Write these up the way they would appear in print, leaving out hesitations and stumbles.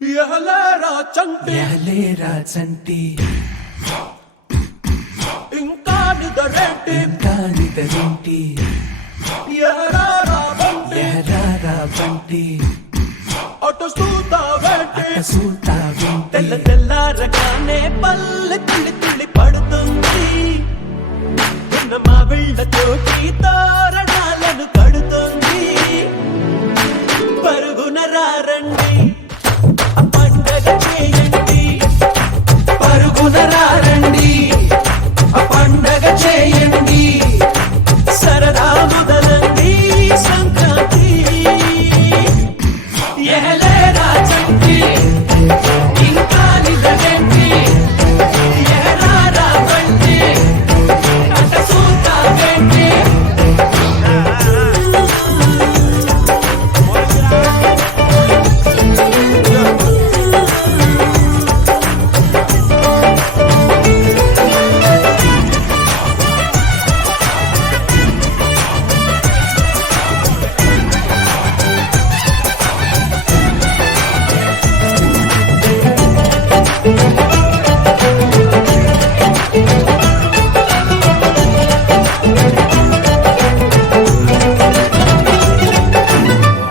ఎహలేరా చంటి ఇంకా నిదరేంటి ఎహరారా బంటి సూతావేంటి తెల్ల తెల్లారగానే పల్లె తుళ్ళి తుళ్ళి పడుతుంది మా వీళ్ళతోటి తోరణాలను కడుతుంది పరుగున రారండి పండగ చేయండి పరుగున రారండి పండగ చేయండి సరదా మొదలండి సంక్రాంతి ఎహలేరా చంటి ఇంకా నిదరేంటి ఎహరారా బంటి సూతావేంటి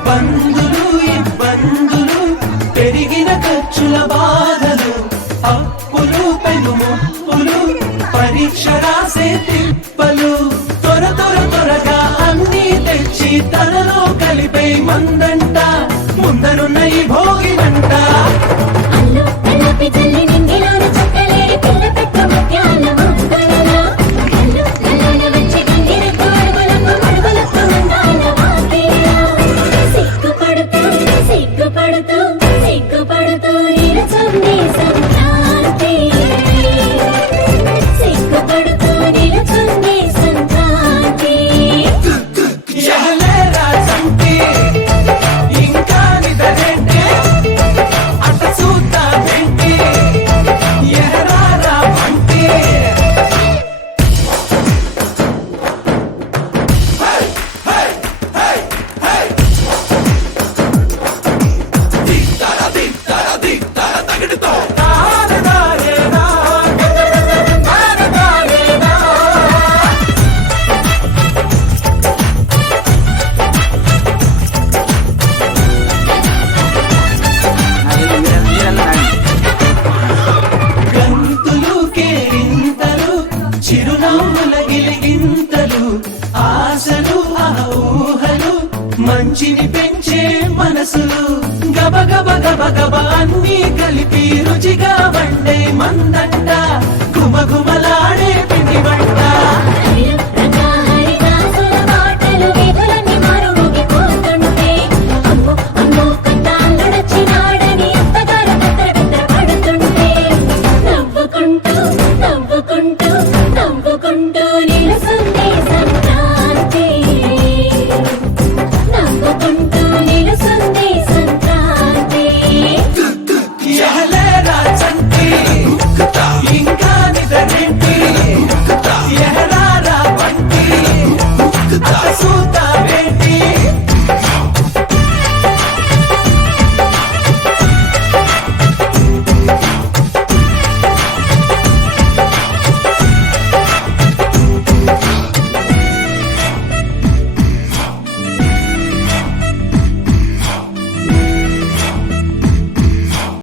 బంధులు ఇబ్బందులు పెరిగిన ఖర్చుల బాధలు అప్పులు పెనుముప్పులు పరీక్ష రాసే తిప్పలు త్వరగా అన్నీ తెచ్చి తనలో కలిపే మందంట ముందరున్న ఈ భోగినంట అల్లు కలపి తల్లి నింగిలోన చక్కలేని పిల్ల పెట్ట ముత్యాల ముద్దలలో అల్లు కల్లోన వచ్చి గంగిర కోడుగులకు మడుగులకు అందాల వాకిలిలో సిగ్గుపడుతూ నిలుచుంది సంక్రాంతి సిగ్గుపడుతూ నిలుచుంది సంక్రాంతి ఎహలేరా చంటి ఇంకా నిదరేంటి అట్ట సూతావేంటి ఎహరారా బంటి గంతులు కేరింతలు చిరునవ్వుల గిలిగింతలు ఆశలు ఆ ఊహలు మంచిని పెంచే మనసులు గబ అన్నీ కలిపి రుచిగా వండే మందంట గుమగుమలాడే పిండి వంట